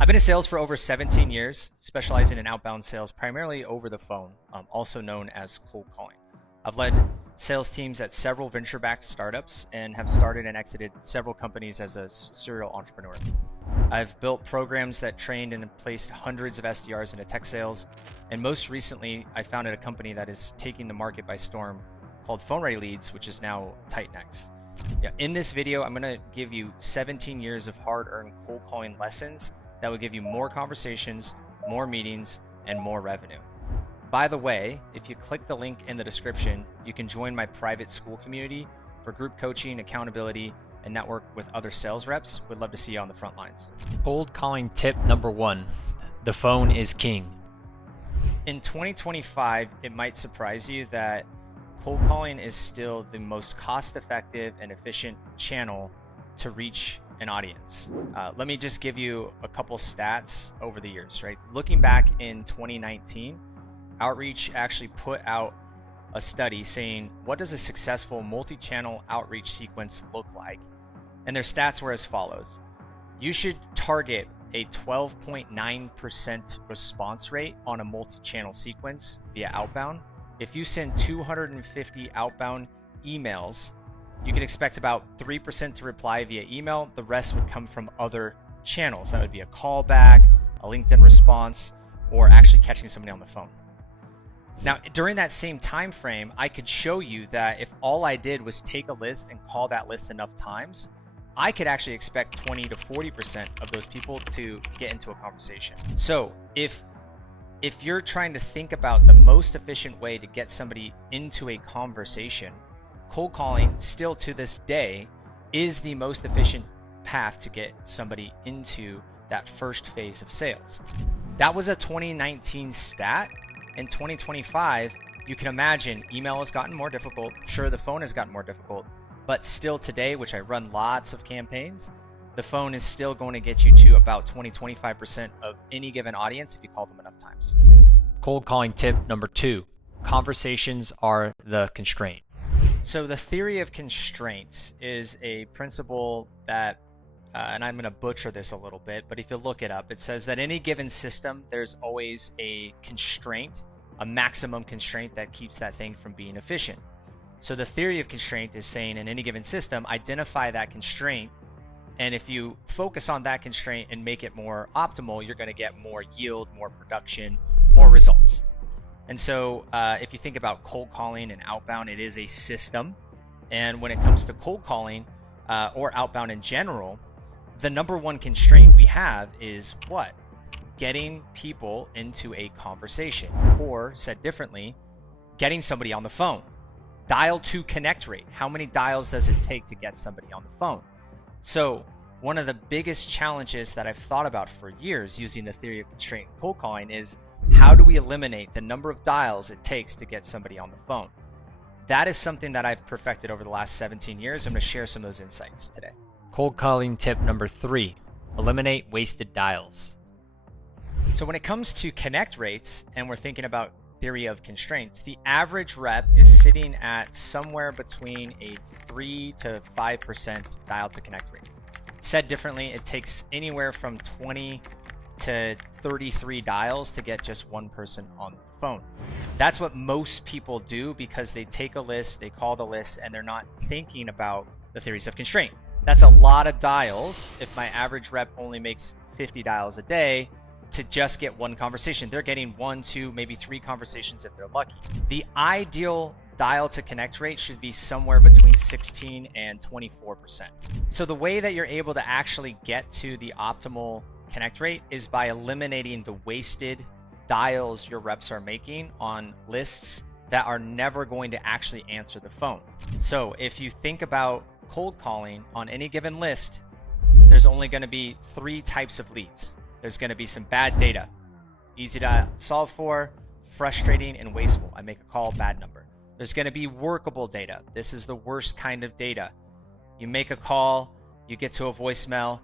I've been in sales for over 17 years, specializing in outbound sales, primarily over the phone, also known as cold calling. I've led sales teams at several venture-backed startups and have started and exited several companies as a serial entrepreneur. I've built programs that trained and placed hundreds of SDRs into tech sales, and most recently, I founded a company that is taking the market by storm called Phone Ready Leads, which is now Titanx. In this video, I'm going to give you 17 years of hard-earned cold calling lessons that will give you more conversations, more meetings, and more revenue. By the way, if you click the link in the description, you can join my private school community for group coaching, accountability, and network with other sales reps. Would love to see you on the front lines. Cold calling tip number 1, the phone is king. In 2025, it might surprise you that cold calling is still the most cost-effective and efficient channel to reach an audience. Let me just give you a couple stats over the years, right? Looking back in 2019, Outreach actually put out a study saying, what does a successful multi-channel outreach sequence look like? And their stats were as follows. You should target a 12.9% response rate on a multi-channel sequence via outbound. If you send 250 outbound emails, you can expect about 3% to reply via email. The rest would come from other channels. That would be a callback, a LinkedIn response, or actually catching somebody on the phone. Now, during that same time frame, I could show you that if all I did was take a list and call that list enough times, I could actually expect 20 to 40% of those people to get into a conversation. So if you're trying to think about the most efficient way to get somebody into a conversation, cold calling still to this day is the most efficient path to get somebody into that first phase of sales. That was a 2019 stat. In 2025, you can imagine email has gotten more difficult. Sure, the phone has gotten more difficult, but still today, which I run lots of campaigns, the phone is still going to get you to about 20-25% of any given audience if you call them enough times. Cold calling tip number 2, conversations are the constraint. So the theory of constraints is a principle that, and I'm going to butcher this a little bit, but if you look it up, it says that any given system, there's always a constraint, a maximum constraint that keeps that thing from being efficient. So the theory of constraint is saying in any given system, identify that constraint, and if you focus on that constraint and make it more optimal, you're going to get more yield, more production, more results. And so if you think about cold calling and outbound, it is a system. And when it comes to cold calling or outbound in general, the number one constraint we have is what? Getting people into a conversation, or said differently, getting somebody on the phone. Dial to connect rate. How many dials does it take to get somebody on the phone? So one of the biggest challenges that I've thought about for years using the theory of constraint in cold calling is, how do we eliminate the number of dials it takes to get somebody on the phone? That is something that I've perfected over the last 17 years. I'm going to share some of those insights today. Cold calling tip number 3, eliminate wasted dials. So when it comes to connect rates, and we're thinking about theory of constraints, the average rep is sitting at somewhere between a 3 to 5% dial to connect rate. Said differently, it takes anywhere from 20 to 33 dials to get just one person on the phone. That's what most people do because they take a list, they call the list, and they're not thinking about the theories of constraint. That's a lot of dials if my average rep only makes 50 dials a day to just get one conversation. They're getting 1, 2, maybe 3 conversations if they're lucky. The ideal dial to connect rate should be somewhere between 16 and 24%. So the way that you're able to actually get to the optimal connect rate is by eliminating the wasted dials your reps are making on lists that are never going to actually answer the phone. So if you think about cold calling on any given list, there's only going to be 3 types of leads. There's going to be some bad data, easy to solve for, frustrating, and wasteful. I make a call, bad number. There's going to be workable data. This is the worst kind of data. You make a call, you get to a voicemail,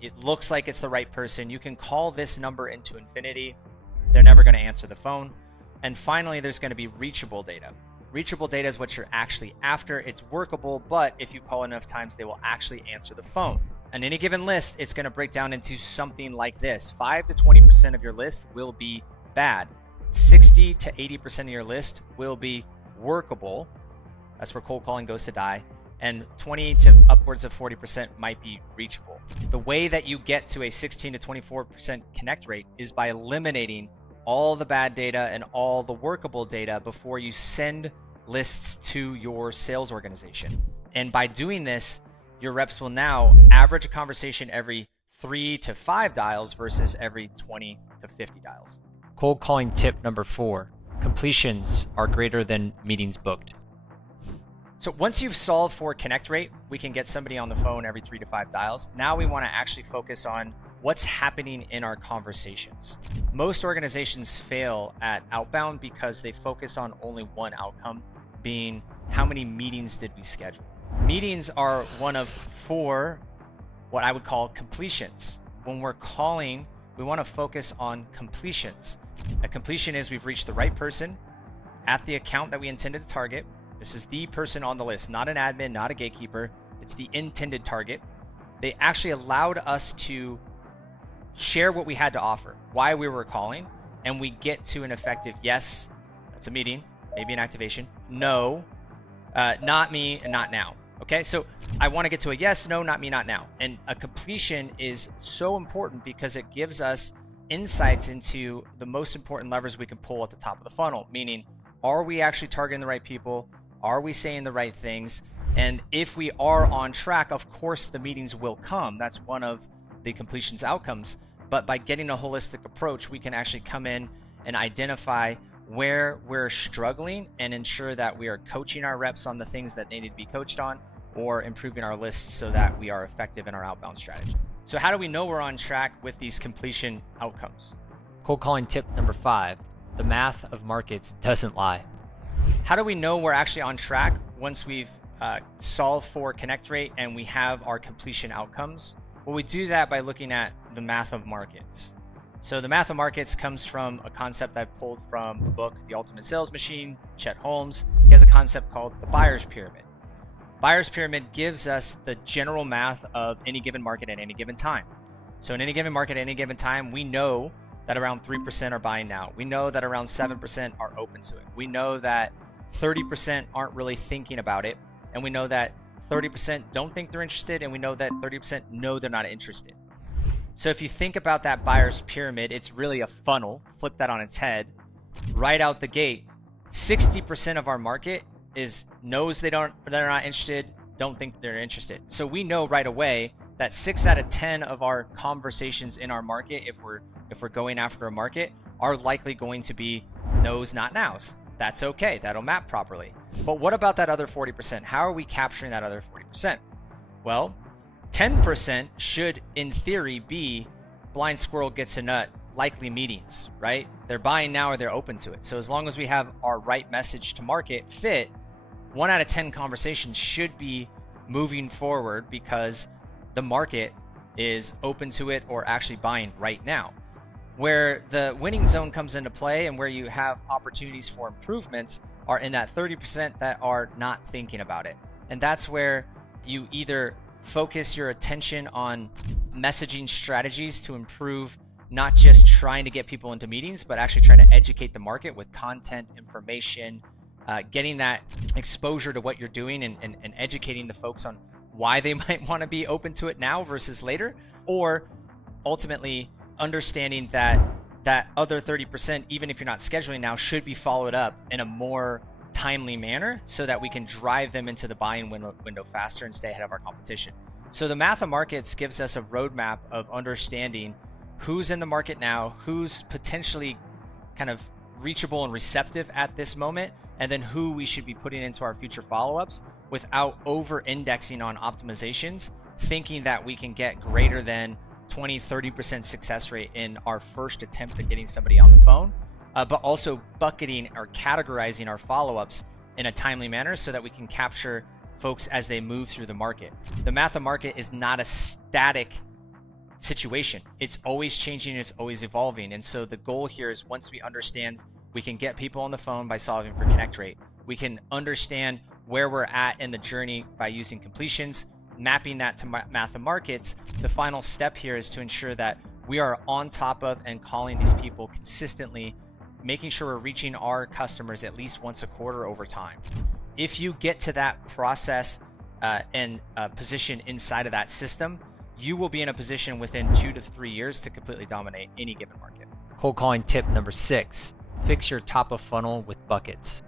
it looks like it's the right person. You can call this number into infinity. They're never going to answer the phone. And finally, there's going to be reachable data. Reachable data is what you're actually after. It's workable, but if you call enough times, they will actually answer the phone. on any given list, it's going to break down into something like this. 5 to 20% of your list will be bad. 60 to 80% of your list will be workable. That's where cold calling goes to die. And 20 to upwards of 40% might be reachable. The way that you get to a 16 to 24% connect rate is by eliminating all the bad data and all the workable data before you send lists to your sales organization. And by doing this, your reps will now average a conversation every 3 to 5 dials versus every 20 to 50 dials. Cold calling tip number 4. Completions are greater than meetings booked. So once you've solved for connect rate, we can get somebody on the phone every 3 to 5 dials. Now we want to actually focus on what's happening in our conversations. Most organizations fail at outbound because they focus on only one outcome, being how many meetings did we schedule. Meetings are one of 4 what I would call completions. When we're calling, we want to focus on completions. A completion is we've reached the right person at the account that we intended to target. This is the person on the list, not an admin, not a gatekeeper. It's the intended target. They actually allowed us to share what we had to offer, why we were calling, and we get to an effective yes, that's a meeting, maybe an activation, no, not me, and not now. Okay, so I want to get to a yes, no, not me, not now. And a completion is so important because it gives us insights into the most important levers we can pull at the top of the funnel, meaning, are we actually targeting the right people? Are we saying the right things? And if we are on track, of course, the meetings will come. That's one of the completion's outcomes. But by getting a holistic approach, we can actually come in and identify where we're struggling and ensure that we are coaching our reps on the things that they need to be coached on, or improving our lists so that we are effective in our outbound strategy. So how do we know we're on track with these completion outcomes? Cold calling tip number 5. The math of markets doesn't lie. How do we know we're actually on track once we've solved for connect rate and we have our completion outcomes? Well, we do that by looking at the math of markets. So the math of markets comes from a concept I pulled from the book, The Ultimate Sales Machine, Chet Holmes. He has a concept called the buyer's pyramid. Buyer's pyramid gives us the general math of any given market at any given time. So in any given market at any given time, we know that around 3% are buying now. We know that around 7% are open to it. We know that 30% aren't really thinking about it. And we know that 30% don't think they're interested. And we know that 30% know they're not interested. So if you think about that buyer's pyramid, it's really a funnel. Flip that on its head. Right out the gate, 60% of our market knows they're not interested, don't think they're interested. So we know right away that 6 out of 10 of our conversations in our market, if we're going after a market, are likely going to be no's, not now's. That's okay. That'll map properly. But what about that other 40%? How are we capturing that other 40%? Well, 10% should, in theory, be blind squirrel gets a nut, likely meetings, right? They're buying now or they're open to it. So as long as we have our right message to market fit, 1 out of 10 conversations should be moving forward because the market is open to it or actually buying right now. Where the winning zone comes into play and where you have opportunities for improvements are in that 30% that are not thinking about it. And that's where you either focus your attention on messaging strategies to improve not just trying to get people into meetings, but actually trying to educate the market with content, information, getting that exposure to what you're doing and educating the folks on why they might want to be open to it now versus later, or ultimately understanding that that other 30%, even if you're not scheduling now, should be followed up in a more timely manner so that we can drive them into the buying window faster and stay ahead of our competition. So the math of markets gives us a roadmap of understanding who's in the market now, who's potentially kind of reachable and receptive at this moment, and then who we should be putting into our future follow-ups without over-indexing on optimizations, thinking that we can get greater than 20-30% success rate in our first attempt at getting somebody on the phone, but also bucketing or categorizing our follow-ups in a timely manner so that we can capture folks as they move through the market. The math of market is not a static situation. It's always changing, it's always evolving. And so the goal here is once we understand we can get people on the phone by solving for connect rate, we can understand where we're at in the journey by using completions, mapping that to math and markets, the final step here is to ensure that we are on top of and calling these people consistently, making sure we're reaching our customers at least once a quarter over time. If you get to that process and position inside of that system, you will be in a position within 2 to 3 years to completely dominate any given market. Cold calling tip number 6, fix your top of funnel with buckets.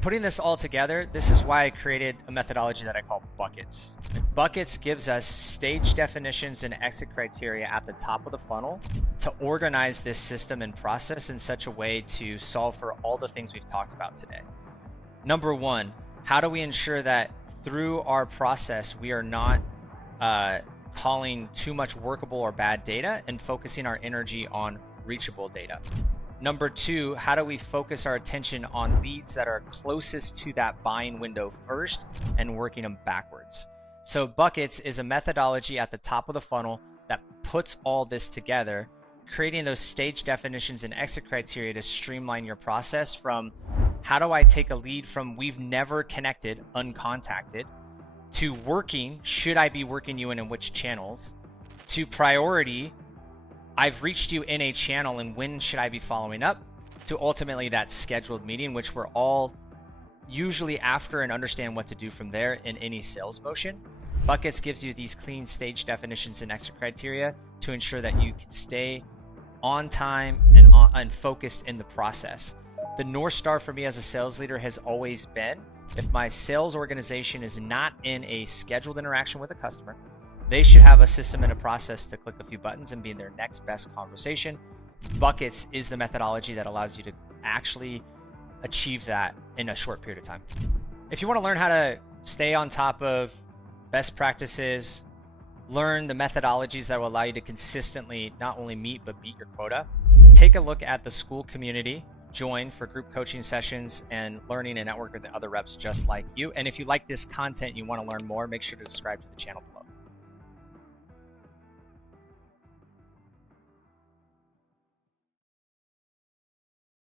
Putting this all together, this is why I created a methodology that I call buckets. Buckets gives us stage definitions and exit criteria at the top of the funnel to organize this system and process in such a way to solve for all the things we've talked about today. Number 1, how do we ensure that through our process we are not calling too much workable or bad data and focusing our energy on reachable data? Number 2, how do we focus our attention on leads that are closest to that buying window first and working them backwards? So buckets is a methodology at the top of the funnel that puts all this together, creating those stage definitions and exit criteria to streamline your process from how do I take a lead from we've never connected, uncontacted, to working, should I be working you in which channels, to priority, I've reached you in a channel and when should I be following up, to ultimately that scheduled meeting, which we're all usually after and understand what to do from there in any sales motion. Buckets gives you these clean stage definitions and exit criteria to ensure that you can stay on time and focused in the process. The North Star for me as a sales leader has always been, if my sales organization is not in a scheduled interaction with a customer, they should have a system and a process to click a few buttons and be in their next best conversation. Buckets is the methodology that allows you to actually achieve that in a short period of time. If you want to learn how to stay on top of best practices, learn the methodologies that will allow you to consistently not only meet but beat your quota, take a look at the school community, join for group coaching sessions and learning and network with other reps just like you. And if you like this content and you want to learn more, make sure to subscribe to the channel below.